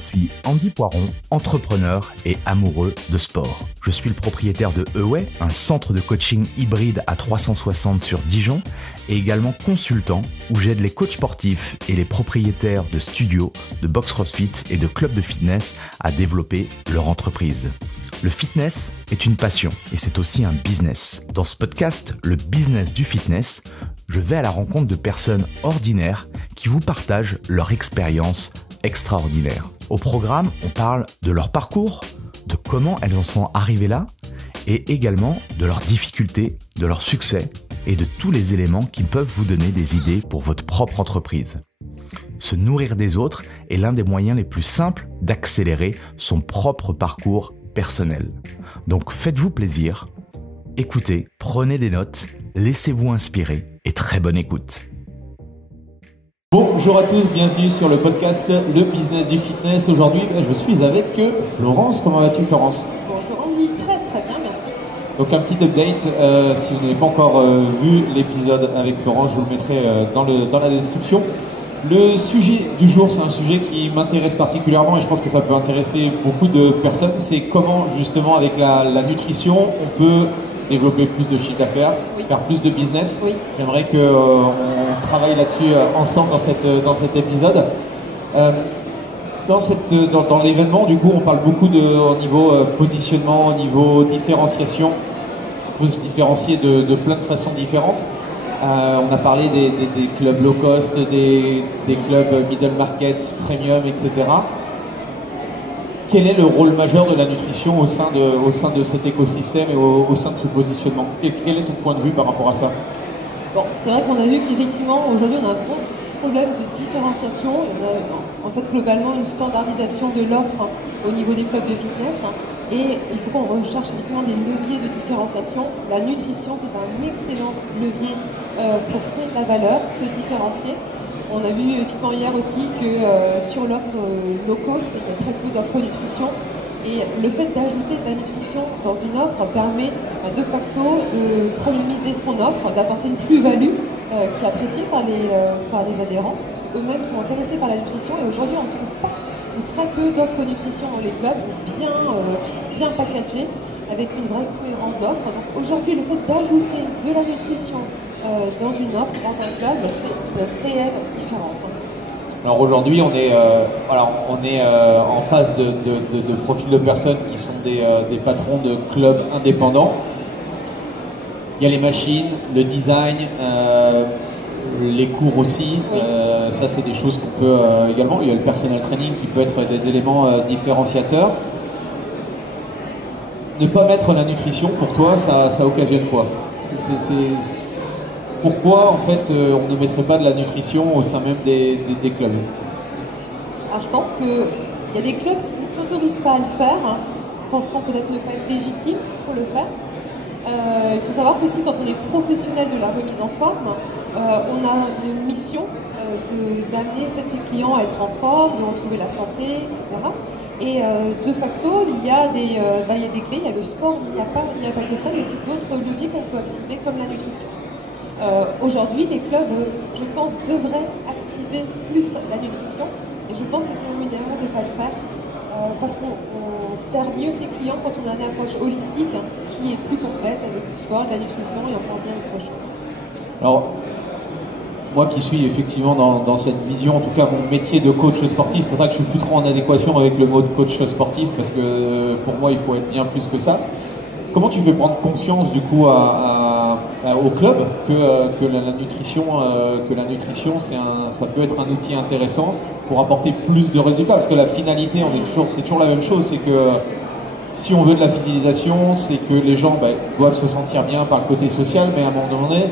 suis Andy Poiron, entrepreneur et amoureux de sport. Je suis le propriétaire de Away, un centre de coaching hybride à 360 sur Dijon, et également consultant où j'aide les coachs sportifs et les propriétaires de studios, de box CrossFit et de clubs de fitness à développer leur entreprise. Le fitness est une passion et c'est aussi un business. Dans ce podcast, le business du fitness, je vais à la rencontre de personnes ordinaires qui vous partagent leur expérience extraordinaire. Au programme, on parle de leur parcours, de comment elles en sont arrivées là, et également de leurs difficultés, de leurs succès et de tous les éléments qui peuvent vous donner des idées pour votre propre entreprise. Se nourrir des autres est l'un des moyens les plus simples d'accélérer son propre parcours personnel. Donc faites-vous plaisir, écoutez, prenez des notes, laissez-vous inspirer et très bonne écoute. Bonjour à tous, bienvenue sur le podcast Le Business du Fitness. Aujourd'hui, je suis avec Florence. Comment vas-tu, Florence? Bonjour Andy, très bien, merci. Donc un petit update, si vous n'avez pas encore vu l'épisode avec Florence, je vous le mettrai dans la description. Le sujet du jour, c'est un sujet qui m'intéresse particulièrement et je pense que ça peut intéresser beaucoup de personnes. C'est comment justement avec la nutrition, on peut développer plus de chiffre d'affaires, faire plus de business. Oui. J'aimerais qu'on travaille là-dessus ensemble dans cet épisode. Dans l'événement, du coup, on parle beaucoup au niveau positionnement, au niveau différenciation. On peut se différencier de plein de façons différentes. On a parlé des clubs low cost, des clubs middle market, premium, etc. Quel est le rôle majeur de la nutrition au sein de cet écosystème et au sein de ce positionnement? Et quel est ton point de vue par rapport à ça? Bon, c'est vrai qu'on a vu qu'effectivement, aujourd'hui, on a un gros problème de différenciation. On a en fait globalement une standardisation de l'offre au niveau des clubs de fitness. Et il faut qu'on recherche effectivement des leviers de différenciation. La nutrition, c'est un excellent levier pour créer de la valeur, se différencier. On a vu effectivement hier aussi que sur l'offre low cost, il y a très peu d'offres nutrition. Et le fait d'ajouter de la nutrition dans une offre permet de facto de premiumiser son offre, d'apporter une plus-value qui est appréciée par les adhérents, parce qu'eux-mêmes sont intéressés par la nutrition. Et aujourd'hui, on ne trouve pas ou très peu d'offres nutrition dans les clubs, bien packagées, avec une vraie cohérence d'offre. Donc aujourd'hui, le fait d'ajouter de la nutrition dans une offre, dans un club, fait de réelles différences. Alors aujourd'hui, on est en face de profils de personnes qui sont des patrons de clubs indépendants. Il y a les machines, le design, les cours aussi. Oui. Ça, c'est des choses qu'on peut également. Il y a le personal training qui peut être des éléments différenciateurs. Ne pas mettre la nutrition, pour toi, ça occasionne quoi? Pourquoi, en fait, on ne mettrait pas de la nutrition au sein même des clubs? Alors, je pense qu'il y a des clubs qui ne s'autorisent pas à le faire, penseront peut-être ne pas être légitimes pour le faire. Il faut savoir qu'aussi, quand on est professionnel de la remise en forme, on a une mission d'amener en fait, ses clients à être en forme, de retrouver la santé, etc. Et de facto, il y a des clés, il y a le sport, il n'y a pas que ça, il y a aussi d'autres leviers qu'on peut activer comme la nutrition. Aujourd'hui, les clubs, je pense, devraient activer plus la nutrition et je pense que c'est une erreur de ne pas le faire parce qu'on sert mieux ses clients quand on a une approche holistique qui est plus complète avec du sport, de la nutrition et encore bien autre chose. Alors, moi qui suis effectivement dans cette vision, en tout cas mon métier de coach sportif, c'est pour ça que je suis plus trop en adéquation avec le mot de coach sportif parce que pour moi il faut être bien plus que ça. Comment tu fais prendre conscience du coup au club que la nutrition, ça peut être un outil intéressant pour apporter plus de résultats? Parce que la finalité, c'est toujours la même chose, c'est que si on veut de la fidélisation, c'est que les gens doivent se sentir bien par le côté social, mais à un moment donné,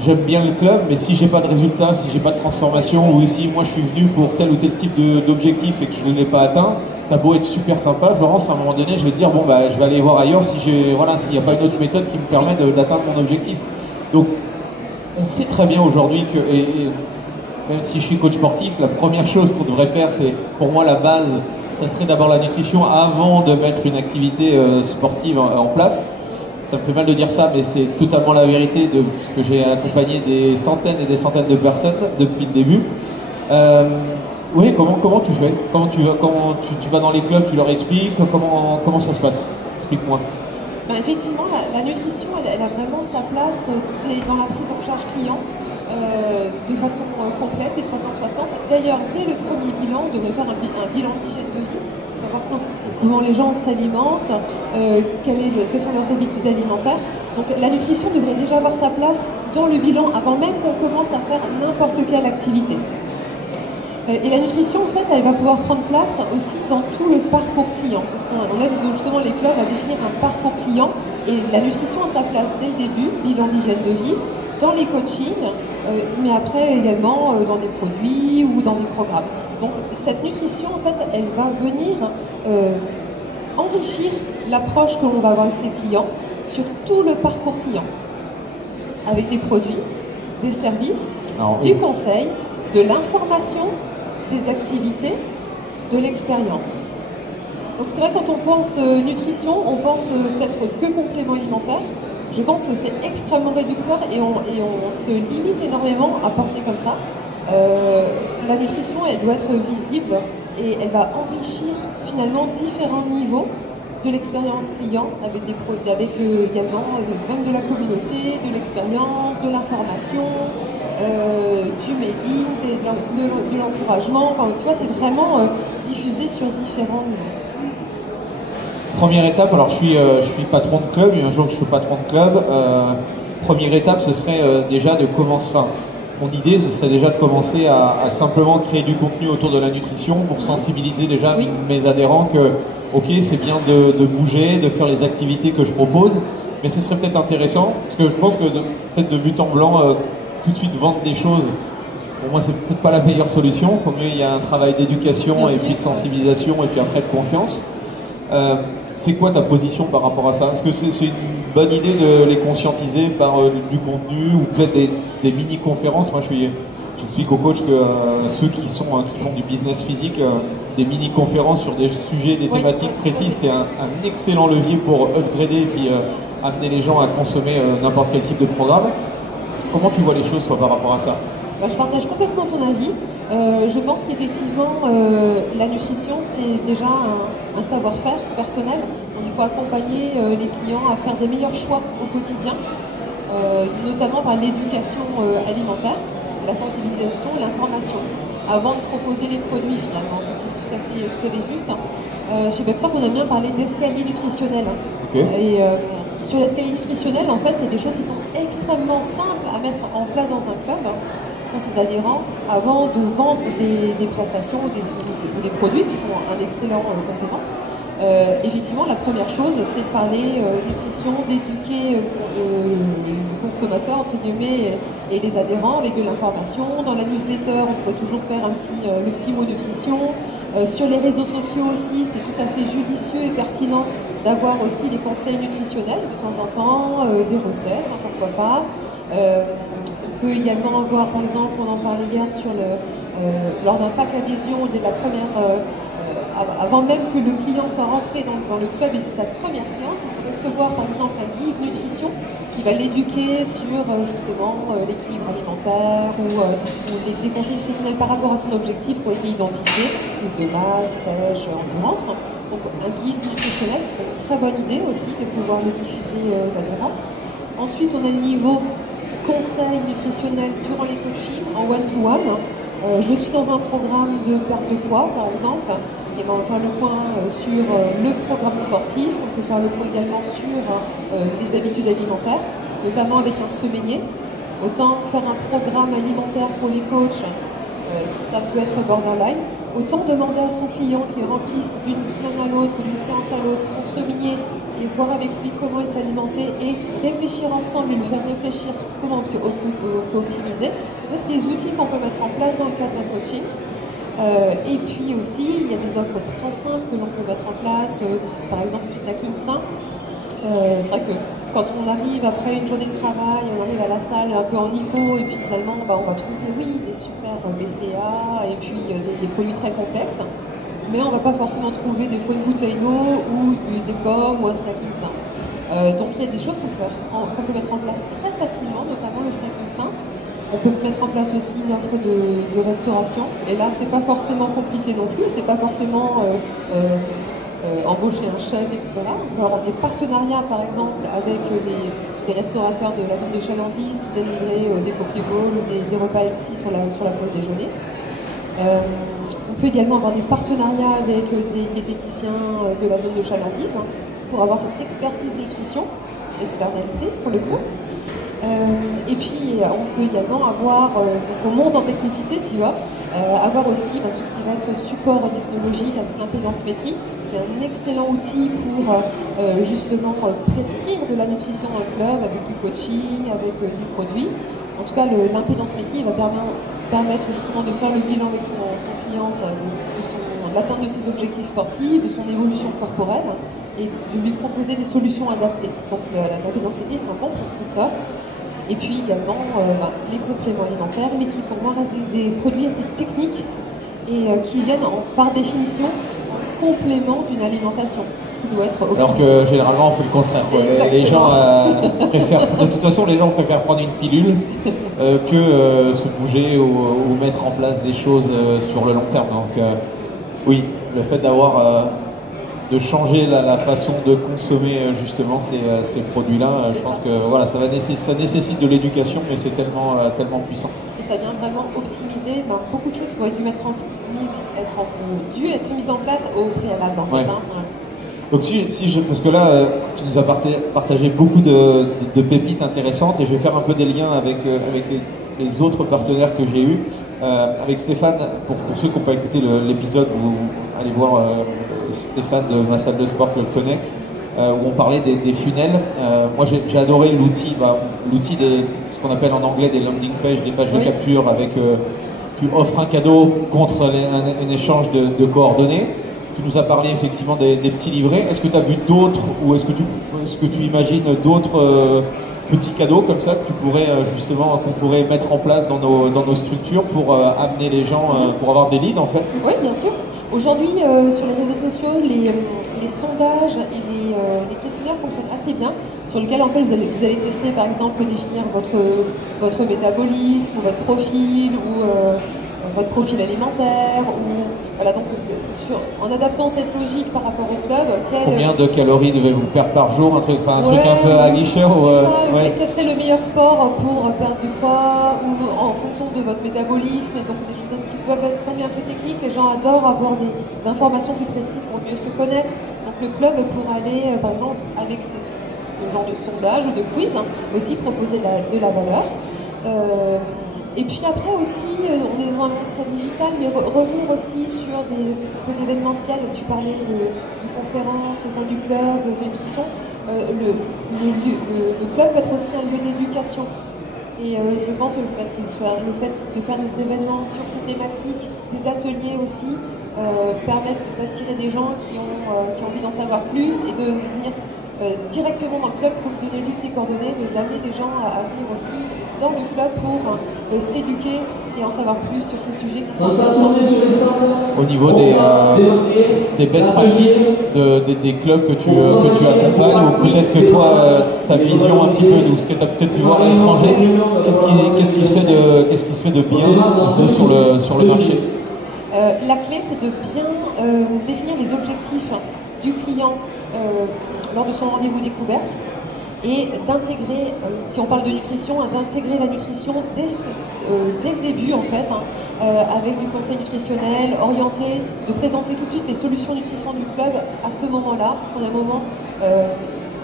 j'aime bien le club, mais si j'ai pas de résultats, si j'ai pas de transformation, ou si moi je suis venu pour tel ou tel type d'objectif et que je ne l'ai pas atteint, t'as beau être super sympa, Florence, à un moment donné, je vais te dire je vais aller voir ailleurs s'il n'y a pas une autre méthode qui me permet d'atteindre mon objectif. Donc, on sait très bien aujourd'hui que, et même si je suis coach sportif, la première chose qu'on devrait faire, c'est, pour moi, la base, ça serait d'abord la nutrition avant de mettre une activité sportive en place. Ça me fait mal de dire ça, mais c'est totalement la vérité parce que j'ai accompagné des centaines et des centaines de personnes depuis le début. Oui, comment tu fais? Comment tu vas dans les clubs, tu leur expliques? Comment ça se passe? Explique-moi. Ben, effectivement, la nutrition, elle a vraiment sa place dans la prise en charge client de façon complète et 360. D'ailleurs, dès le premier bilan, on devrait faire un bilan d'hygiène de vie, savoir comment les gens s'alimentent, quelles sont leurs habitudes alimentaires. Donc la nutrition devrait déjà avoir sa place dans le bilan avant même qu'on commence à faire n'importe quelle activité. Et la nutrition, en fait, elle va pouvoir prendre place aussi dans tout le parcours client. Parce qu'on aide justement les clubs à définir un parcours client. Et la nutrition a sa place dès le début, bilan d'hygiène de vie, dans les coachings, mais après également dans des produits ou dans des programmes. Donc cette nutrition, en fait, elle va venir enrichir l'approche que l'on va avoir avec ses clients sur tout le parcours client. Avec des produits, des services, du conseil, de l'information, des activités, de l'expérience. Donc c'est vrai, quand on pense nutrition, on pense peut-être que complément alimentaire. Je pense que c'est extrêmement réducteur et on se limite énormément à penser comme ça. La nutrition, elle doit être visible et elle va enrichir finalement différents niveaux de l'expérience client avec également même de la communauté, de l'expérience, de l'information, du mailing, de l'encouragement. Enfin, tu vois, c'est vraiment diffusé sur différents niveaux. Première étape, alors je suis patron de club, et un jour que je suis patron de club, première étape, ce serait déjà de commencer, enfin, mon idée, ce serait déjà de commencer à simplement créer du contenu autour de la nutrition pour sensibiliser déjà mes adhérents que, ok, c'est bien de bouger, de faire les activités que je propose, mais ce serait peut-être intéressant, parce que je pense que peut-être de but en blanc, tout de suite vendre des choses, pour moi, c'est peut-être pas la meilleure solution. Il faut mieux, il y a un travail d'éducation et puis de sensibilisation et puis après de confiance. C'est quoi ta position par rapport à ça? Est-ce que c'est une bonne idée de les conscientiser par du contenu ou peut-être des mini-conférences? Moi, j'explique aux coachs que ceux qui font du business physique, des mini-conférences sur des sujets, des thématiques précises, c'est un excellent levier pour upgrader et puis amener les gens à consommer n'importe quel type de programme. Comment tu vois les choses, toi, par rapport à ça? Je partage complètement ton avis. Je pense qu'effectivement, la nutrition, c'est déjà un savoir-faire personnel. Donc, il faut accompagner les clients à faire des meilleurs choix au quotidien, notamment par l'éducation alimentaire, la sensibilisation et l'information, avant de proposer les produits finalement. Ça, c'est tout à fait juste. Chez Bepsor, on aime bien parler d'escalier nutritionnel. Okay. Et sur l'escalier nutritionnel, en fait, il y a des choses qui sont extrêmement simples à mettre en place dans un club pour ses adhérents avant de vendre des prestations ou des produits qui sont un excellent complément. Effectivement, la première chose, c'est de parler nutrition, d'éduquer le consommateur, entre guillemets, et les adhérents avec de l'information. Dans la newsletter, on peut toujours faire le petit mot nutrition. Sur les réseaux sociaux aussi, c'est tout à fait judicieux et pertinent d'avoir aussi des conseils nutritionnels de temps en temps, des recettes, hein, pourquoi pas. On peut également avoir, par exemple, on en parlait hier lors d'un pack adhésion dès la première, avant même que le client soit rentré dans le club et fait sa première séance, il peut recevoir par exemple un guide nutrition qui va l'éduquer sur justement l'équilibre alimentaire ou des conseils nutritionnels par rapport à son objectif qui ont été identifiés, prise de masse, sèche, endurance. Donc un guide nutritionnel, c'est une très bonne idée aussi de pouvoir le diffuser aux adhérents. Ensuite, on a le niveau conseil nutritionnel durant les coachings en one-to-one. Je suis dans un programme de perte de poids, par exemple, et ben on va faire le point sur le programme sportif. On peut faire le point également sur les habitudes alimentaires, notamment avec un semainier. Autant faire un programme alimentaire pour les coachs, ça peut être borderline. Autant demander à son client qu'il remplisse d'une semaine à l'autre ou d'une séance à l'autre son semainier et voir avec lui comment il s'alimentait et réfléchir ensemble et lui faire réfléchir sur comment on peut optimiser. C'est des outils qu'on peut mettre en place dans le cadre d'un coaching. Et puis aussi, il y a des offres très simples que l'on peut mettre en place, par exemple du snacking sain. C'est vrai que quand on arrive après une journée de travail, on arrive à la salle un peu en hypo et puis finalement on va trouver des super BCA et puis des produits très complexes, mais on ne va pas forcément trouver des fois une bouteille d'eau ou des pommes ou un snacking sain. Donc il y a des choses qu'on peut mettre en place très facilement, notamment le snacking sain. On peut mettre en place aussi une offre de restauration. Et là, c'est pas forcément compliqué non plus. C'est pas forcément embaucher un chef, etc. On peut avoir des partenariats, par exemple, avec des restaurateurs de la zone de chalandise qui viennent livrer des pokéballs ou des repas healthy sur la pause déjeuner. On peut également avoir des partenariats avec des diététiciens de la zone de chalandise pour avoir cette expertise nutrition externalisée pour le coup. Et puis on peut également avoir, on monte en technicité, tu vois, avoir aussi tout ce qui va être support technologique avec l'impédance-métrie, qui est un excellent outil pour justement prescrire de la nutrition dans le club avec du coaching, avec des produits. En tout cas, l'impédance-métrie va permettre justement de faire le bilan avec son client de l'atteinte de ses objectifs sportifs, de son évolution corporelle et de lui proposer des solutions adaptées. Donc l'impédance-métrie, c'est un bon prescripteur. Et puis également les compléments alimentaires, mais qui pour moi restent des produits assez techniques et qui viennent par définition en complément d'une alimentation qui doit être optimisée. Alors que généralement on fait le contraire. Les gens préfèrent, de toute façon les gens préfèrent prendre une pilule que se bouger ou mettre en place des choses sur le long terme. Donc oui, le fait d'avoir de changer la façon de consommer justement ces produits-là, je pense que voilà, ça nécessite de l'éducation, mais c'est tellement puissant. Et ça vient vraiment optimiser beaucoup de choses qui auraient dû être mises en place au préalable en fait. Donc parce que là, tu nous as partagé beaucoup de pépites intéressantes et je vais faire un peu des liens avec les autres partenaires que j'ai eus. Avec Stéphane, pour ceux qui n'ont pas écouté l'épisode, vous allez voir Stéphane de ma salle de sport Club Connect, où on parlait des funnels. Moi j'ai adoré l'outil ce qu'on appelle en anglais des landing pages, des pages de capture avec tu offres un cadeau contre un échange de coordonnées. Tu nous as parlé effectivement des petits livrets. Est-ce que tu as vu d'autres ou est-ce que tu imagines d'autres petits cadeaux comme ça que tu pourrais qu'on pourrait mettre en place dans nos structures pour amener les gens pour avoir des leads en fait? Oui, bien sûr. Aujourd'hui, sur les réseaux sociaux, les sondages et les questionnaires fonctionnent assez bien, sur lesquels en fait vous allez tester par exemple définir votre métabolisme ou votre profil ou votre profil alimentaire ou voilà, donc en adaptant cette logique par rapport au club, combien de calories devez-vous perdre par jour, un truc un peu aguicheur quel serait le meilleur sport pour perdre du poids ou en fonction de votre métabolisme, donc des choses qui peuvent sembler un peu techniques. Les gens adorent avoir des informations plus précises pour mieux se connaître, donc le club pourra aller par exemple avec ce genre de sondage ou de quiz aussi proposer de la valeur. Et puis après aussi, on est dans un monde très digital, mais revenir aussi sur des événementiels. Tu parlais de conférences au sein du club, de nutrition. Le club peut être aussi un lieu d'éducation. Et je pense que le fait de faire des événements sur ces thématiques, des ateliers aussi, permettent d'attirer des gens qui ont envie d'en savoir plus et de venir directement dans le club plutôt que de donner juste ses coordonnées, d'amener les gens à venir aussi dans le club pour s'éduquer et en savoir plus sur ces sujets qui sont intéressants. Au niveau des best practices des clubs que tu accompagnes, ou peut-être que toi, ta vision un petit peu de ce que tu as peut-être pu voir à l'étranger, qu'est-ce qui se fait de bien un peu sur le marché? La clé, c'est de bien définir les objectifs du client lors de son rendez-vous découverte et d'intégrer, si on parle de nutrition, d'intégrer la nutrition dès le début en fait, avec du conseil nutritionnel orienté, de présenter tout de suite les solutions nutrition du club à ce moment-là, parce qu'on a un moment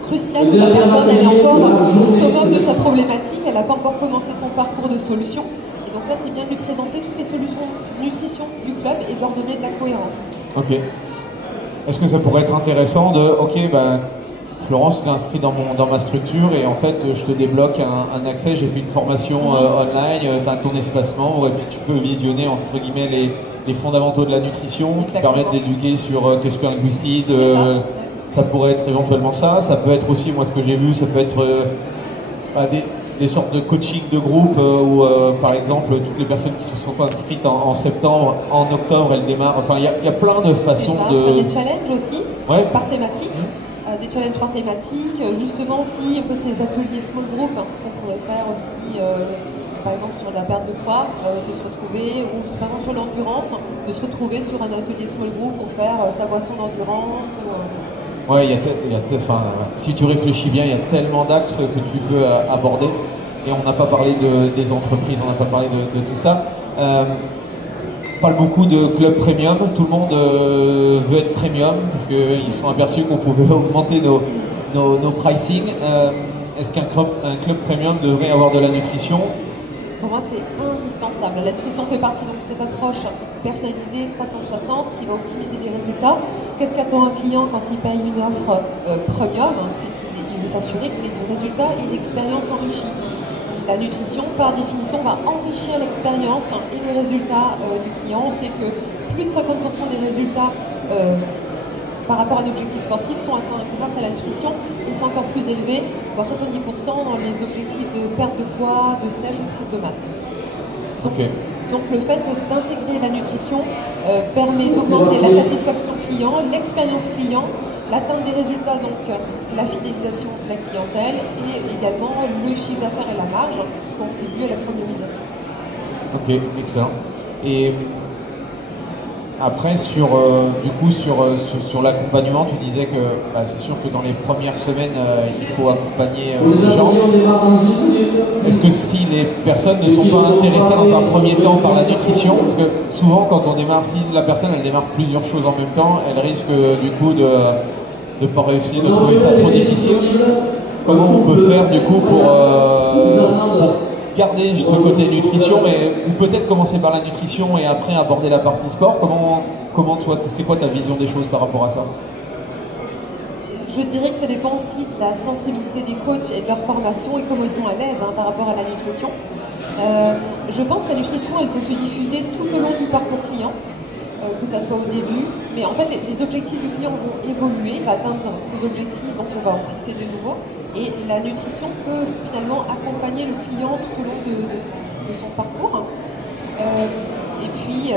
crucial où la personne elle est encore au summum de sa problématique, elle n'a pas encore commencé son parcours de solution, et donc là c'est bien de lui présenter toutes les solutions nutrition du club et de leur donner de la cohérence. Ok. Est-ce que ça pourrait être intéressant Florence, tu t'es inscrit dans ma structure et en fait je te débloque un accès, j'ai fait une formation online, tu as ton espacement et puis tu peux visionner entre guillemets les fondamentaux de la nutrition, qui permettent d'éduquer sur qu'est-ce qu'un glucide, ça pourrait être éventuellement ça peut être aussi, moi ce que j'ai vu, ça peut être des sortes de coaching de groupe où par exemple toutes les personnes qui se sont inscrites en septembre, en octobre elles démarrent, enfin il y a plein de façons de... Des challenges aussi, par thématique. Des challenges par thématique, justement aussi un peu ces ateliers small group qu'on pourrait faire aussi par exemple sur la perte de poids, de se retrouver, ou par exemple sur l'endurance, de se retrouver sur un atelier small group pour faire sa boisson d'endurance. Ouais, si tu réfléchis bien, il y a tellement d'axes que tu peux aborder. Et on n'a pas parlé des entreprises, on n'a pas parlé de tout ça. On parle beaucoup de club premium. Tout le monde veut être premium parce qu'ils se sont aperçus qu'on pouvait augmenter nos pricing. Est-ce qu'un club premium devrait avoir de la nutrition? Pour moi, c'est indispensable. La nutrition fait partie donc, de cette approche personnalisée 360 qui va optimiser les résultats. Qu'est-ce qu'attend un client quand il paye une offre premium? C'est qu'il veut s'assurer qu'il ait des résultats et une expérience enrichie. La nutrition, par définition, va enrichir l'expérience et les résultats du client. On sait que plus de 50% des résultats par rapport à un objectif sportif sont atteints grâce à la nutrition et c'est encore plus élevé, voire 70% dans les objectifs de perte de poids, de sèche ou de prise de masse. Donc le fait d'intégrer la nutrition permet d'augmenter la satisfaction client, l'expérience client, l'atteinte des résultats, donc la fidélisation de la clientèle et également le chiffre d'affaires et la marge qui contribuent à la premiumisation. Ok, excellent. Et après, sur l'accompagnement, tu disais que c'est sûr que dans les premières semaines, il faut accompagner les gens. Est-ce que si les personnes ne sont pas intéressées dans un premier temps par la nutrition, parce que souvent quand on démarre, si la personne elle démarre plusieurs choses en même temps, elle risque du coup de ne pas réussir, de trouver ça trop difficile. Comment on peut faire du coup pour garder ce côté nutrition, ou peut-être commencer par la nutrition et après aborder la partie sport? Comment toi, c'est quoi ta vision des choses par rapport à ça? Je dirais que ça dépend aussi de la sensibilité des coachs et de leur formation et comment ils sont à l'aise par rapport à la nutrition. Je pense que la nutrition, elle peut se diffuser tout au long du parcours client, que ça soit au début, mais en fait les objectifs du client vont évoluer, il va atteindre ses objectifs, donc on va en fixer de nouveaux, et la nutrition peut finalement accompagner le client tout au long de son parcours. Et puis,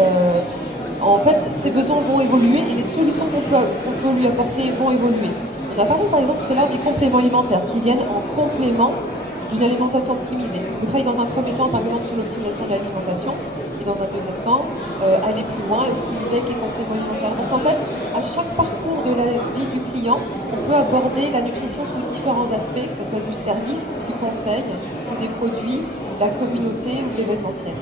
en fait, ses besoins vont évoluer et les solutions qu'on peut lui apporter vont évoluer. On a parlé par exemple tout à l'heure des compléments alimentaires qui viennent en complément d'une alimentation optimisée. On travaille dans un premier temps par exemple sur l'optimisation de l'alimentation et dans un deuxième temps aller plus loin et optimiser avec les compléments alimentaires. Donc en fait, à chaque parcours de la vie du client, on peut aborder la nutrition sous différents aspects, que ce soit du service, du conseil, ou des produits, de la communauté ou de l'événementiel.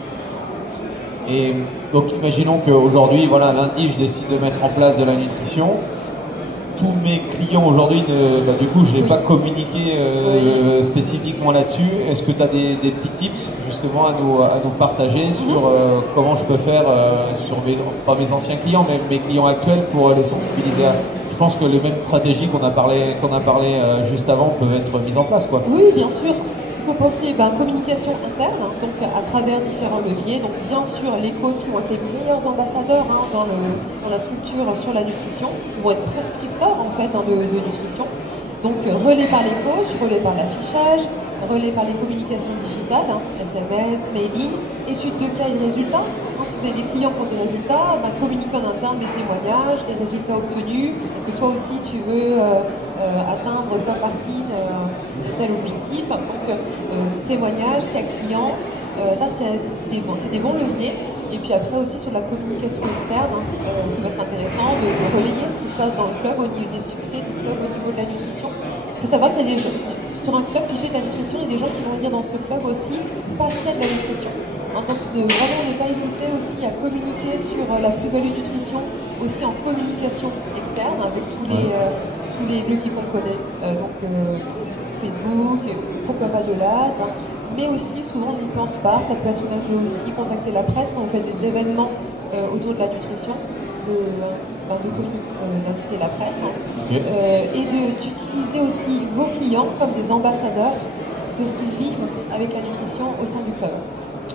Et donc imaginons qu'aujourd'hui, voilà, lundi, je décide de mettre en place de la nutrition. Tous mes clients aujourd'hui, du coup, je n'ai pas communiqué spécifiquement là-dessus. Est-ce que tu as des petits tips justement à nous partager sur comment je peux faire sur pas mes anciens clients, mais mes clients actuels pour les sensibiliser à... Je pense que les mêmes stratégies qu'on a parlé juste avant peuvent être mises en place, quoi. Oui, bien sûr. Il faut penser communication interne, donc à travers différents leviers. Donc bien sûr, les coachs qui vont être les meilleurs ambassadeurs dans la structure sur la nutrition, ils vont être prescripteurs en fait de nutrition. Donc relais par les coachs, relais par l'affichage, relais par les communications digitales, SMS, mailing, études de cas et de résultats. Si vous avez des clients qui ont des résultats, communiquez en interne des témoignages, des résultats obtenus. Est-ce que toi aussi tu veux atteindre comme partie tel objectif? Donc témoignages, cas clients, ça c'est des bons leviers. Et puis après aussi sur la communication externe, ça va être intéressant de relayer ce qui se passe dans le club au niveau des succès du club, au niveau de la nutrition. Il faut savoir qu'il y a sur un club qui fait de la nutrition, il y a des gens qui vont venir dans ce club aussi parce qu'il y a de la nutrition. Donc vraiment ne pas hésiter aussi à communiquer sur la plus-value nutrition, aussi en communication externe avec tous les leviers qu'on connaît, Facebook, pourquoi pas de l'ADS, mais aussi souvent on n'y pense pas, ça peut être même aussi contacter la presse quand on fait des événements autour de la nutrition, d'inviter la presse, et d'utiliser aussi vos clients comme des ambassadeurs de ce qu'ils vivent avec la nutrition au sein du club.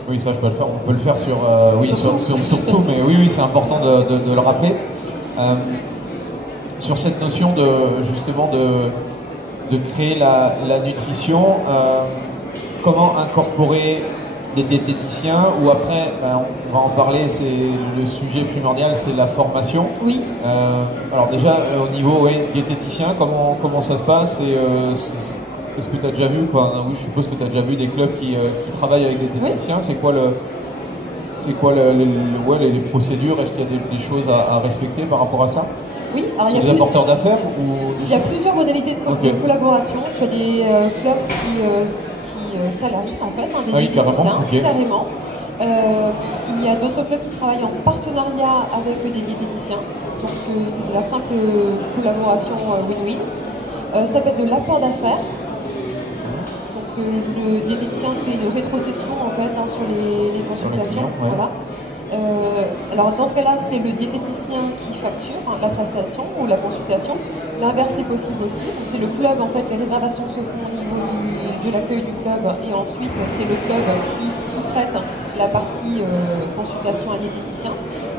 Oui, ça je peux le faire. On peut le faire sur tout, mais oui, c'est important de le rappeler. Sur cette notion de créer la nutrition, comment incorporer des diététiciens ou après, on va en parler, c'est le sujet primordial, c'est la formation. Oui. Alors déjà, au niveau diététicien, comment ça se passe est-ce que tu as déjà vu, quoi, oui, je suppose que tu as déjà vu des clubs qui travaillent avec des diététiciens. C'est quoi les procédures? Est-ce qu'il y a des choses à respecter par rapport à ça? Oui, alors il y a des apporteurs d'affaires il y a plusieurs modalités de collaboration. Tu as des clubs qui salarient en fait des diététiciens, carrément. Il y a d'autres clubs qui travaillent en partenariat avec des diététiciens. Donc c'est de la simple collaboration win-win. Ça peut être de l'apport d'affaires. Donc le diététicien fait une rétrocession en fait sur les consultations. Voilà. Alors dans ce cas-là, c'est le diététicien qui facture la prestation ou la consultation. L'inverse est possible aussi. C'est le club, en fait, les réservations se font au niveau de l'accueil du club et ensuite c'est le club qui sous-traite la partie consultation à diététicien.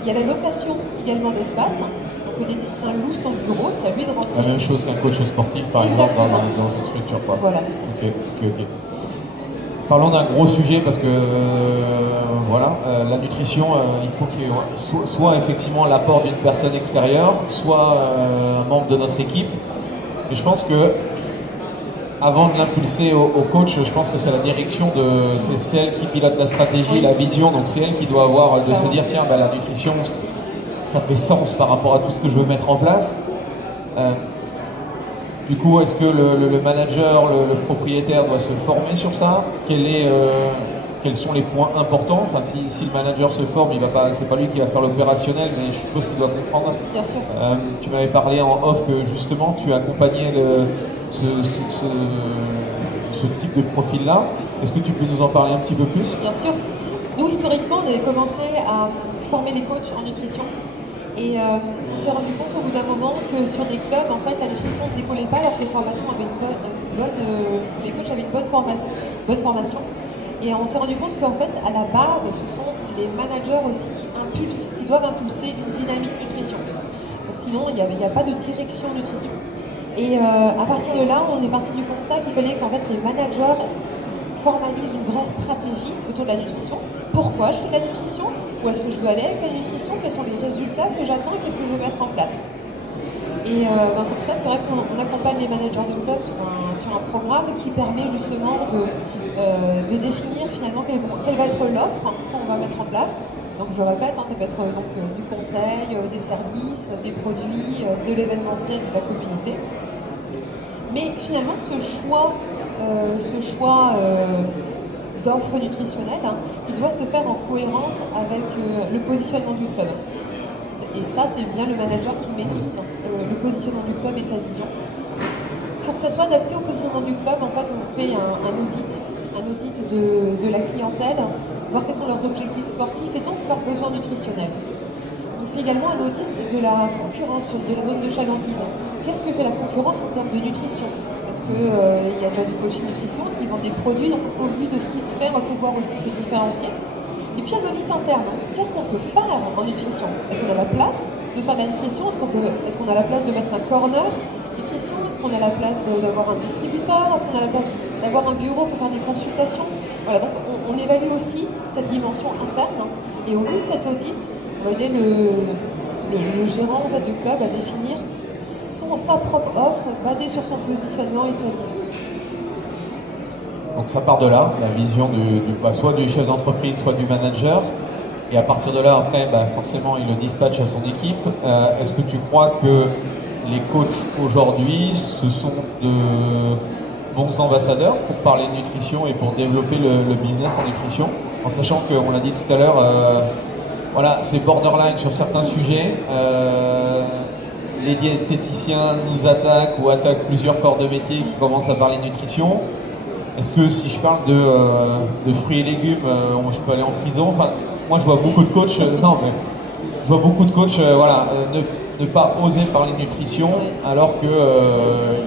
Il y a la location également d'espace. Donc le diététicien loue son bureau, ça lui de remplir. La même chose qu'un coach sportif par exemple dans une structure. Quoi. Voilà, c'est ça. Ok. Parlons d'un gros sujet parce que la nutrition, il faut qu'il y ait soit effectivement l'apport d'une personne extérieure, soit un membre de notre équipe. Et je pense que avant de l'impulser au coach, je pense que c'est la direction c'est celle qui pilote la stratégie, la vision. Donc c'est elle qui doit avoir de se dire tiens, la nutrition, ça fait sens par rapport à tout ce que je veux mettre en place. Du coup, est-ce que le manager, le propriétaire doit se former sur ça? Quels sont les points importants? Enfin, si le manager se forme, c'est pas lui qui va faire l'opérationnel, mais je suppose qu'il doit comprendre. Bien sûr. Tu m'avais parlé en off que justement tu accompagnais ce type de profil-là. Est-ce que tu peux nous en parler un petit peu plus? Bien sûr. Nous, historiquement, on avait commencé à former les coachs en nutrition. Et on s'est rendu compte au bout d'un moment que sur des clubs, en fait, la nutrition ne décollait pas alors que les coachs avaient une bonne formation. Et on s'est rendu compte qu'en fait, à la base, ce sont les managers aussi qui doivent impulser une dynamique nutrition. Sinon, il n'y a pas de direction nutrition. Et à partir de là, on est parti du constat qu'il fallait qu'en fait, les managers formalisent une vraie stratégie autour de la nutrition. Pourquoi je fais de la nutrition? Où est-ce que je veux aller avec la nutrition? Quels sont les résultats que j'attends et qu'est-ce que je veux mettre en place? Et pour ça, c'est vrai qu'on accompagne les managers de club sur un programme qui permet justement de définir finalement quelle va être l'offre qu'on va mettre en place. Donc je répète, ça peut être du conseil, des services, des produits, de l'événementiel, de la communauté. Mais finalement, ce choix d'offre nutritionnelle, il doit se faire en cohérence avec le positionnement du club. Et ça, c'est bien le manager qui maîtrise le positionnement du club et sa vision. Pour que ça soit adapté au positionnement du club, en fait, on fait un audit de la clientèle, voir quels sont leurs objectifs sportifs et donc leurs besoins nutritionnels. On fait également un audit de la concurrence, de la zone de chalandise. Qu'est-ce que fait la concurrence en termes de nutrition? Est-ce qu'il y a du coaching nutrition? Est-ce qu'ils vendent des produits? Donc, au vu de ce qui se fait, on va pouvoir aussi se différencier. Et puis, un audit interne. Qu'est-ce qu'on peut faire en nutrition? Est-ce qu'on a la place de faire de la nutrition? Est-ce qu'on a la place de mettre un corner nutrition? Est-ce qu'on a la place d'avoir un distributeur? Est-ce qu'on a la place d'avoir un bureau pour faire des consultations? Voilà, donc on évalue aussi cette dimension interne. Et au vu de cet audit, on va aider le gérant en fait, de club à définir sa propre offre basée sur son positionnement et sa vision. Donc ça part de là, la vision soit du chef d'entreprise, soit du manager. Et à partir de là, après, forcément, il le dispatche à son équipe. Est-ce que tu crois que les coachs aujourd'hui, ce sont de bons ambassadeurs pour parler de nutrition et pour développer le business en nutrition? En sachant qu'on l'a dit tout à l'heure, c'est borderline sur certains sujets. Les diététiciens nous attaquent ou attaquent plusieurs corps de métier qui commencent à parler de nutrition. Est-ce que si je parle de fruits et légumes, je peux aller en prison? Enfin, moi je vois beaucoup de coachs, ne pas oser parler de nutrition alors qu'ils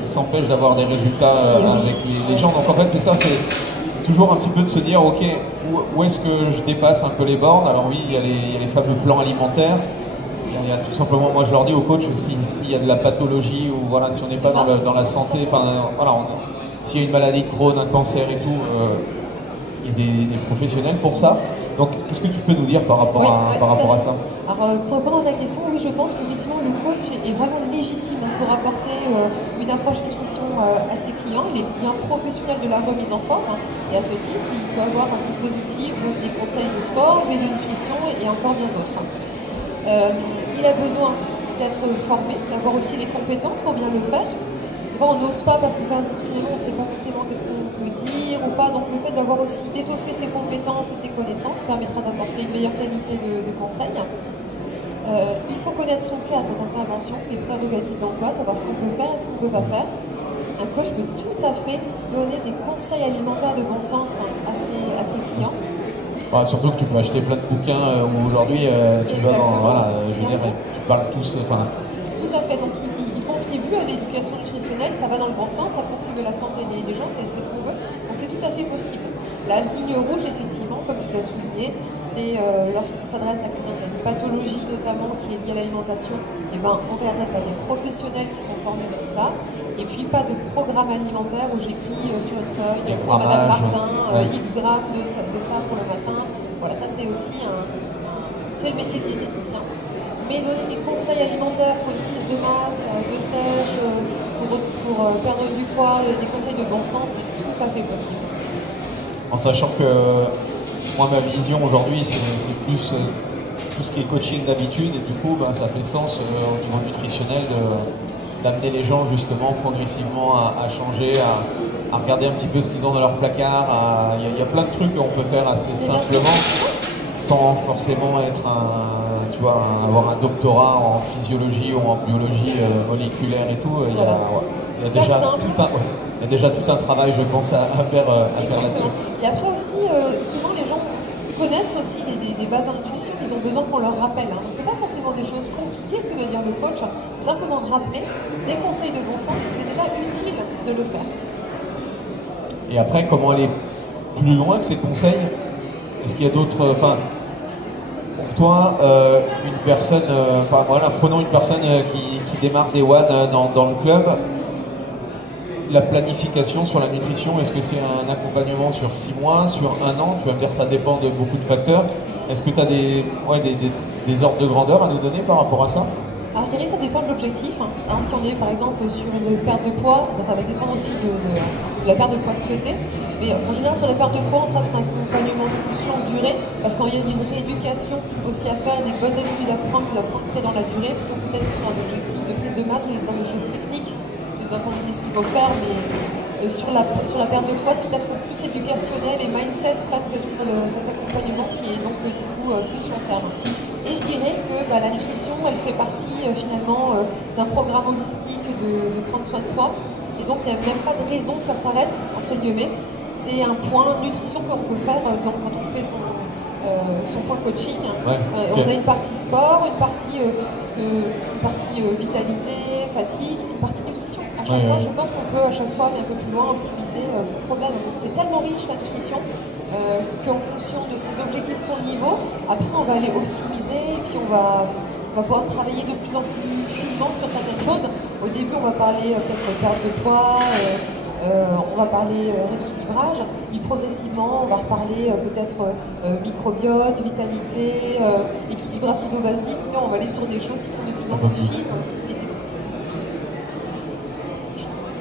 s'empêchent d'avoir des résultats avec les gens. Donc en fait c'est ça, c'est toujours un petit peu de se dire ok, où est-ce que je dépasse un peu les bornes? Alors oui, il y a les fameux plans alimentaires. Il y a tout simplement, moi je leur dis aux coachs, s'il y a de la pathologie ou si on n'est pas dans la santé, s'il y a une maladie de Crohn, un cancer et tout, il y a des professionnels pour ça. Donc, qu'est-ce que tu peux nous dire par rapport à ça? Alors, pour répondre à ta question, oui, je pense qu'effectivement, le coach est vraiment légitime pour apporter une approche nutrition à ses clients. Il est bien professionnel de la remise en forme, hein, et à ce titre, il peut avoir un dispositif, des conseils de sport, mais de nutrition et encore bien d'autres. Il a besoin d'être formé, d'avoir aussi les compétences pour bien le faire. On n'ose pas parce que finalement on ne sait pas forcément qu'est-ce qu'on peut dire ou pas, donc le fait d'avoir aussi d'étoffer ses compétences et ses connaissances permettra d'apporter une meilleure qualité de conseils. Il faut connaître son cadre d'intervention, les prérogatives d'emploi, savoir ce qu'on peut faire et ce qu'on ne peut pas faire. Un coach peut tout à fait donner des conseils alimentaires de bon sens à ses clients. Bah, surtout que tu peux acheter plein de bouquins où aujourd'hui tu vas dans, voilà, je veux dire, tu parles tous, enfin. Tout à fait, donc il contribue à l'éducation nutritionnelle, ça va dans le bon sens, ça contribue à la santé des gens, c'est ce qu'on veut, donc c'est tout à fait possible. La ligne rouge, effectivement, comme je l'ai souligné, c'est lorsqu'on s'adresse à quelqu'un qui a une pathologie notamment qui est liée à l'alimentation, et ben, on réadresse à des professionnels qui sont formés dans cela, et puis pas de programme alimentaire où j'écris sur une feuille pour Madame Martin, X grammes de ça pour le matin. Voilà, ça c'est aussi c'est le métier de diététicien. Mais donner des conseils alimentaires pour une prise de masse, de sèche, pour perdre du poids, des conseils de bon sens, c'est tout à fait possible. En sachant que moi, ma vision aujourd'hui, c'est plus tout ce qui est coaching d'habitude, et du coup, ben, ça fait sens au niveau nutritionnel d'amener les gens justement progressivement à changer, à regarder un petit peu ce qu'ils ont dans leur placard. Il y a plein de trucs qu'on peut faire assez simplement, sans forcément être avoir un doctorat en physiologie ou en biologie moléculaire et tout. Il y a déjà tout un travail, je pense, à faire là-dessus. Et après aussi, souvent les gens connaissent aussi des bases en nutrition, ils ont besoin qu'on leur rappelle. Hein. Donc c'est pas forcément des choses compliquées que de dire le coach, c'est simplement rappeler des conseils de bon sens, c'est déjà utile de le faire. Et après, comment aller plus loin que ces conseils? Est-ce qu'il y a d'autres... Pour toi, une personne, prenons une personne qui démarre Day One dans le club, la planification sur la nutrition, est-ce que c'est un accompagnement sur 6 mois, sur 1 an? Tu vas me dire ça dépend de beaucoup de facteurs. Est-ce que tu as des ordres de grandeur à nous donner par rapport à ça? Alors je dirais que ça dépend de l'objectif. Hein. Si on est par exemple sur une perte de poids, ça va dépendre aussi de la perte de poids souhaitée. Mais en général sur la perte de poids, on sera sur un accompagnement de plus longue durée, parce qu'il y a une rééducation aussi à faire, des bonnes habitudes à prendre qui doivent s'ancrer dans la durée, plutôt peut-être que sur un objectif de prise de masse où j'ai besoin de choses techniques, j'ai besoin qu'on me dise ce qu'il faut faire, mais sur la perte de poids, c'est peut-être plus éducationnel et mindset presque sur cet accompagnement qui est donc du coup plus long terme. Et je dirais que la nutrition, elle fait partie finalement d'un programme holistique de prendre soin de soi. Et donc il n'y a même pas de raison que ça s'arrête, entre guillemets. C'est un point nutrition qu'on peut faire quand on fait son point coaching. Ouais, okay. On a une partie sport, une partie, vitalité, fatigue, une partie nutrition. À chaque fois, je pense qu'on peut à chaque fois aller un peu plus loin, optimiser ce problème. C'est tellement riche la nutrition qu'en fonction de ses objectifs, son niveau, après on va aller optimiser et puis on va pouvoir travailler de plus en plus finement sur certaines choses. Au début, on va parler peut-être perte de poids, on va parler rééquilibrage, puis progressivement, on va reparler peut-être microbiote, vitalité, équilibre acido-basique. On va aller sur des choses qui sont de plus en plus fines.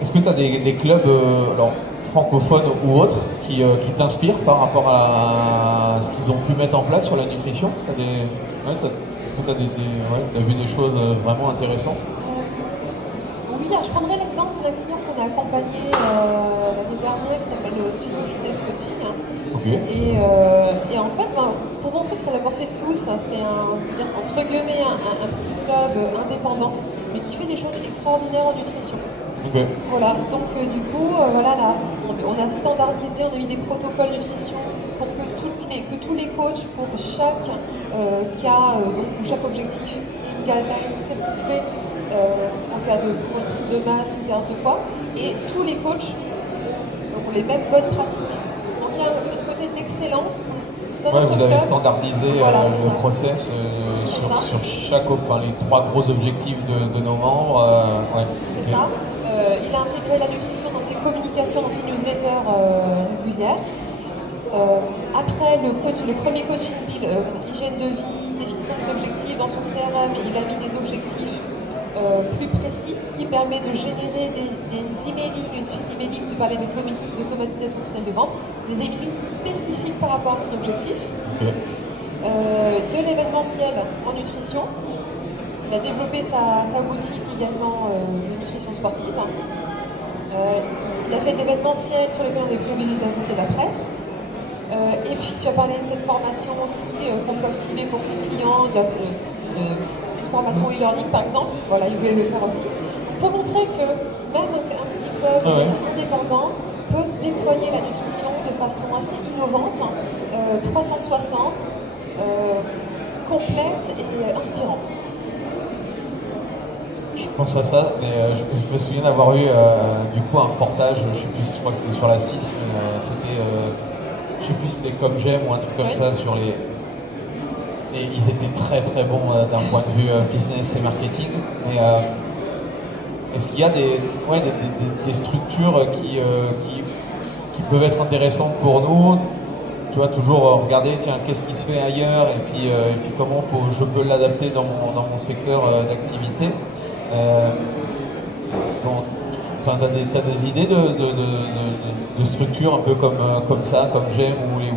Est-ce que tu as des clubs francophones ou autres qui t'inspirent par rapport à ce qu'ils ont pu mettre en place sur la nutrition? Est-ce que tu as vu des choses vraiment intéressantes? Oui, je prendrais l'exemple d'un client qu'on a accompagné l'année dernière qui s'appelle Studio Fitness Coaching. Okay. Et en fait, pour montrer que c'est à la portée de tous, c'est entre guillemets un petit club indépendant, mais qui fait des choses extraordinaires en nutrition. Okay. Voilà, donc du coup, là, on a standardisé, on a mis des protocoles nutrition pour que tous les coachs, pour chaque cas, donc pour chaque objectif, et une guidelines, qu'est-ce qu'on fait en cas pour une prise de masse ou une perte de poids, et tous les coachs ont les mêmes bonnes pratiques. Donc il y a un côté d'excellence. Vous avez standardisé le process sur chaque, les 3 gros objectifs de nos membres. C'est ça. Il a intégré la nutrition dans ses communications, dans ses newsletters régulières. Après le premier coaching Bill, hygiène de vie, définition des objectifs, dans son CRM, il a mis des objectifs plus précis, ce qui permet de générer des emailing, une suite d'emailing, tu parlais d'automatisation de tunnel de vente, des emailing spécifiques par rapport à son objectif. Okay. De l'événementiel en nutrition. Il a développé sa boutique également de nutrition sportive. Il a fait de l'événementiel sur lequel on est privilégié d'inviter la presse. Et puis tu as parlé de cette formation aussi qu'on peut activer pour ses clients, une formation e-learning par exemple. Voilà, il voulait le faire aussi. Pour montrer que même un petit club indépendant peut déployer la nutrition de façon assez innovante, 360, complète et inspirante. Je pense à ça, mais je me souviens d'avoir eu du coup un reportage, je crois que c'était sur la 6, mais c'était, je sais plus si c'était Comme J'aime ou un truc comme ça sur les... Et ils étaient très très bons d'un point de vue business et marketing. Mais est-ce qu'il y a des structures qui peuvent être intéressantes pour nous? Tu vois, toujours regarder, tiens, qu'est-ce qui se fait ailleurs et puis comment je peux l'adapter dans mon secteur d'activité. Tu as des idées de structures un peu comme ça, comme J'aime ou les...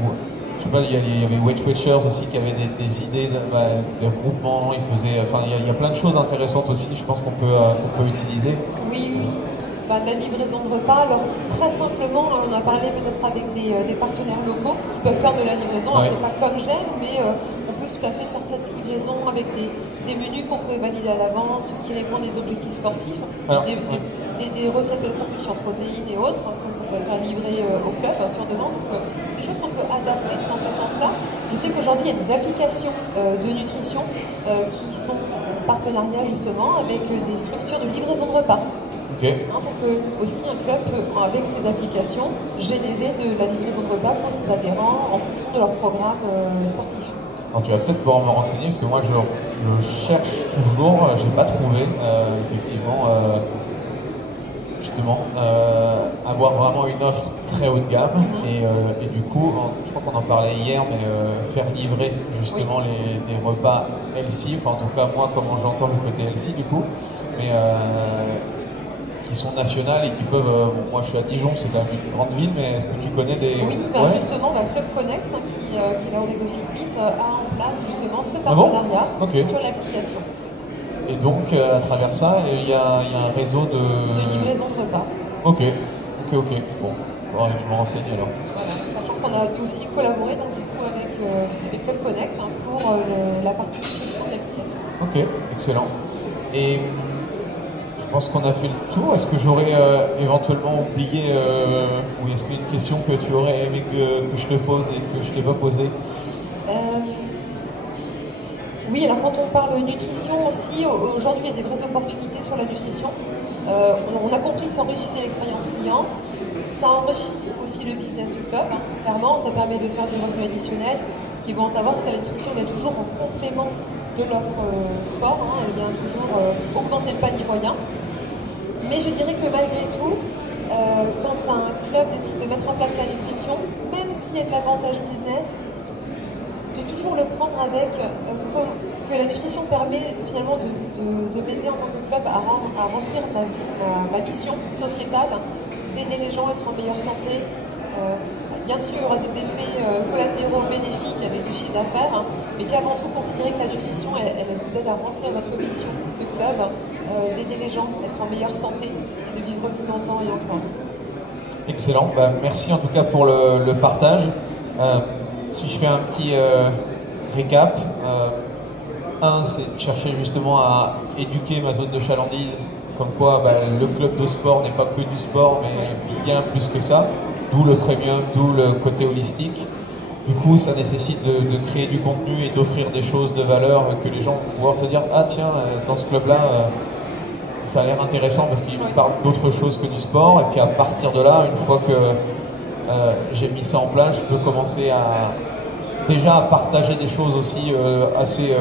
Je sais pas, il y avait Weight Watchers aussi qui avaient des idées de regroupement, il y a plein de choses intéressantes aussi, je pense qu'on peut utiliser. Oui. La livraison de repas, alors très simplement, on a parlé peut-être avec des partenaires locaux qui peuvent faire de la livraison, c'est pas Comme J'aime, mais on peut tout à fait faire cette livraison avec des menus qu'on peut valider à l'avance, qui répondent des objectifs sportifs, des recettes de tortillas en protéines et autres, qu'on peut faire livrer au club sur demande. Donc, des choses qu'on peut adapter dans ce sens-là. Je sais qu'aujourd'hui, il y a des applications de nutrition qui sont en partenariat justement avec des structures de livraison de repas. Okay. Donc aussi un club peut, avec ses applications, générer de la livraison de repas pour ses adhérents en fonction de leur programme sportif. Alors, tu vas peut-être pouvoir me renseigner parce que moi je cherche toujours, j'ai pas trouvé effectivement justement avoir vraiment une offre très haut de gamme et du coup je crois qu'on en parlait hier, mais faire livrer justement des repas healthy, enfin en tout cas moi comment j'entends le côté healthy du coup, mais qui sont nationales et qui peuvent... moi je suis à Dijon, c'est quand même une grande ville, mais est-ce que tu connais des... Oui, justement, Club Connect, qui est là au réseau Fitbit, a en place justement ce partenariat sur l'application. Et donc à travers ça, il y a un réseau de livraison de repas. Ok. Bon, je me renseigne alors. Voilà, sachant qu'on a aussi collaboré donc, du coup, avec Club Connect pour la partie nutrition de l'application. Ok, excellent. Et... je pense qu'on a fait le tour. Est-ce que j'aurais éventuellement oublié ou est-ce qu'il y a une question que tu aurais aimé que je te pose et que je ne t'ai pas posée? Oui, alors quand on parle nutrition aussi, aujourd'hui il y a des vraies opportunités sur la nutrition. On a compris que ça enrichissait l'expérience client, ça enrichit aussi le business du club. Clairement, ça permet de faire des revenus additionnels. Ce qu'il faut en savoir, c'est que la nutrition est toujours en complément de l'offre sport, elle vient toujours augmenter le panier moyen. Mais je dirais que malgré tout, quand un club décide de mettre en place la nutrition, même s'il y a de l'avantage business, de toujours le prendre avec que la nutrition permet finalement de m'aider en tant que club à remplir ma mission sociétale, d'aider les gens à être en meilleure santé. Bien sûr, il y aura des effets collatéraux bénéfiques avec du chiffre d'affaires, mais qu'avant tout, considérer que la nutrition, elle vous aide à remplir votre mission de club, d'aider les gens à être en meilleure santé et de vivre plus longtemps et en forme. Excellent. Merci en tout cas pour le partage. Si je fais un petit récap, c'est de chercher justement à éduquer ma zone de chalandise, comme quoi le club de sport n'est pas que du sport, mais bien plus que ça. D'où le premium, d'où le côté holistique. Du coup, ça nécessite de créer du contenu et d'offrir des choses de valeur que les gens vont pouvoir se dire « Ah tiens, dans ce club-là, ça a l'air intéressant parce qu'il parle d'autre chose que du sport. » Et puis à partir de là, une fois que j'ai mis ça en place, je peux commencer à partager des choses aussi assez...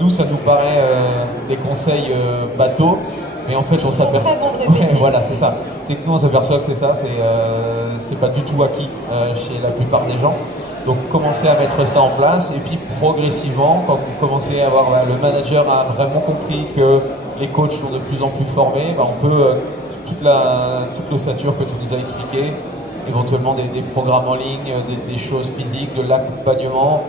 nous, ça nous paraît des conseils bateaux, Mais en fait, on s'aperçoit. Voilà, c'est ça. C'est que nous, on s'aperçoit que c'est ça. C'est pas du tout acquis chez la plupart des gens. Donc, commencez à mettre ça en place. Et puis, progressivement, quand vous commencez à voir le manager a vraiment compris que les coachs sont de plus en plus formés, on peut toute l'ossature que tu nous as expliqué, éventuellement des programmes en ligne, des choses physiques, de l'accompagnement,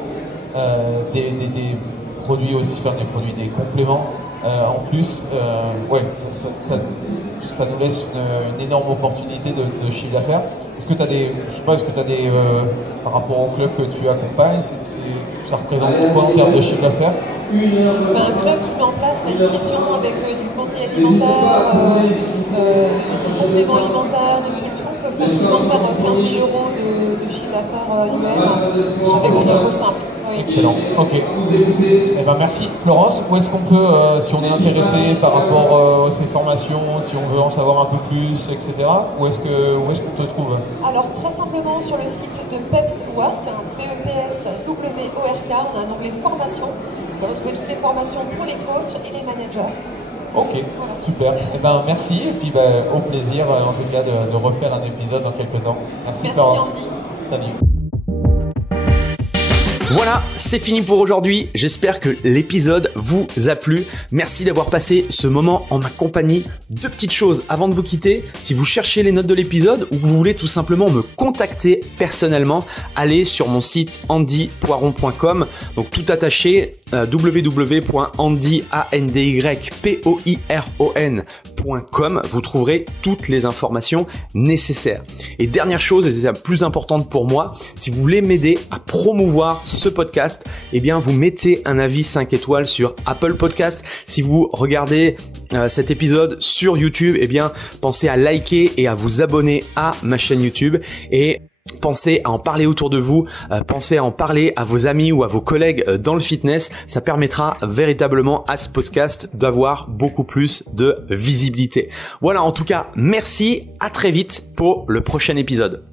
des produits aussi, faire des produits, des compléments. En plus, ça nous laisse une énorme opportunité de chiffre d'affaires. Est-ce que tu as par rapport au club que tu accompagnes, ça représente quoi en termes de chiffre d'affaires? Un club qui met en place la nutrition avec du conseil alimentaire, du complément alimentaire, de solutions peut facilement faire 15 000 euros de chiffre d'affaires annuel avec une offre simple. Oui. Excellent, ok. Eh ben, merci Florence. Où est-ce qu'on peut, si on est intéressé par rapport à ces formations, si on veut en savoir un peu plus, etc., où est-ce qu'on te trouve? Alors très simplement sur le site de Peps Work, PEPSWORK, on a un onglet formation. Vous allez retrouver toutes les formations pour les coachs et les managers. Ok, voilà. Super. Eh ben, merci et puis au plaisir en tout cas de refaire un épisode dans quelques temps. Merci Florence. Andy. Salut. Voilà, c'est fini pour aujourd'hui. J'espère que l'épisode vous a plu. Merci d'avoir passé ce moment en ma compagnie. Deux petites choses avant de vous quitter. Si vous cherchez les notes de l'épisode ou que vous voulez tout simplement me contacter personnellement, allez sur mon site andypoiron.com. Donc tout attaché, www.andypoiron.com. Vous trouverez toutes les informations nécessaires. Et dernière chose, et c'est la plus importante pour moi, si vous voulez m'aider à promouvoir ce podcast, eh bien vous mettez un avis 5 étoiles sur Apple Podcast. Si vous regardez cet épisode sur YouTube, eh bien pensez à liker et à vous abonner à ma chaîne YouTube et pensez à en parler autour de vous, pensez à en parler à vos amis ou à vos collègues dans le fitness. Ça permettra véritablement à ce podcast d'avoir beaucoup plus de visibilité. Voilà, en tout cas, merci, à très vite pour le prochain épisode.